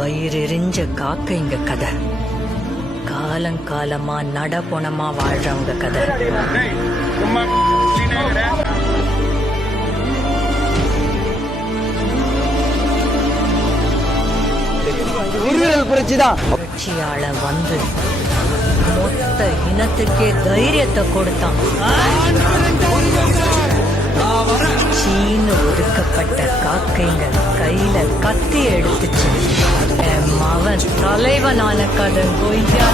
வயிறெறிஞ்ச காக்கைங்க கதை. காலங்காலமா நடபொணமா வாழ்றவங்க கதை. புரட்சியாள வந்து மொத்த இனத்துக்கே தைரியத்தை கொடுத்தான். சீனு ஒதுக்கப்பட்ட காக்கைங்க கையில கத்தி எடுத்துச்சு. என் மவன் தலைவனான கதை கொய்யா.